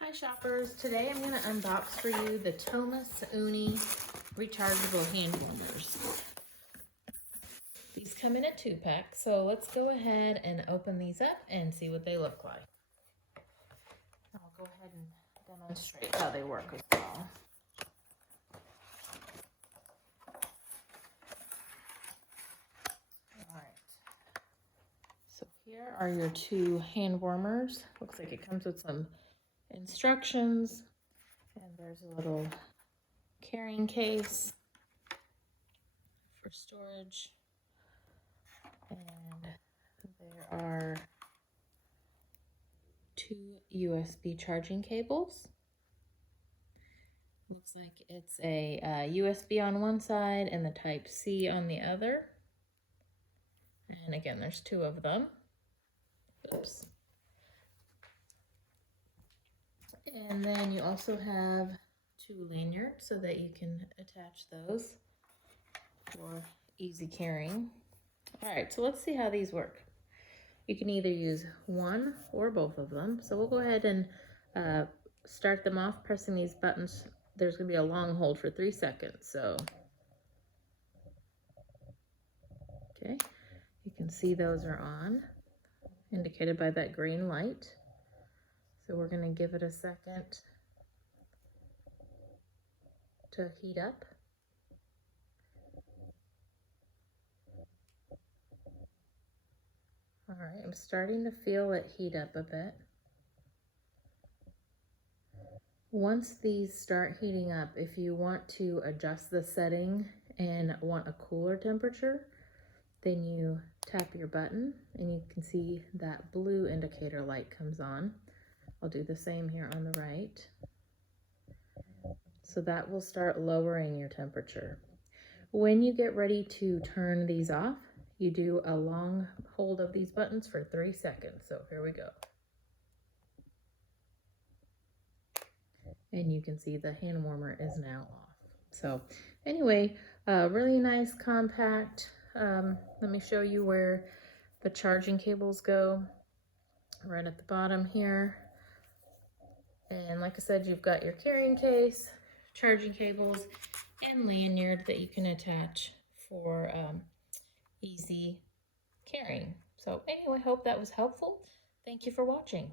Hi shoppers, today I'm going to unbox for you the Tomus-UNI rechargeable hand warmers. These come in a 2-pack, so let's go ahead and open these up and see what they look like. I'll go ahead and demonstrate how they work as well. Alright, so here are your 2 hand warmers. Looks like it comes with some instructions, and there's a little carrying case for storage, and there are 2 USB charging cables. Looks like it's a USB on one side and the Type-C on the other. And again, there's 2 of them. Oops. And then you also have 2 lanyards so that you can attach those for easy carrying. All right, so let's see how these work. You can either use one or both of them. So we'll go ahead and start them off pressing these buttons. There's gonna be a long hold for 3 seconds, so. Okay, you can see those are on, indicated by that green light. So we're gonna give it a second to heat up. All right, I'm starting to feel it heat up a bit. Once these start heating up, if you want to adjust the setting and want a cooler temperature, then you tap your button and you can see that blue indicator light comes on. I'll do the same here on the right. So that will start lowering your temperature. When you get ready to turn these off, you do a long hold of these buttons for 3 seconds. So here we go. And you can see the hand warmer is now off. So anyway, really nice, compact. Let me show you where the charging cables go, right at the bottom here. And like I said, you've got your carrying case, charging cables, and lanyard that you can attach for easy carrying. So anyway, hope that was helpful. Thank you for watching.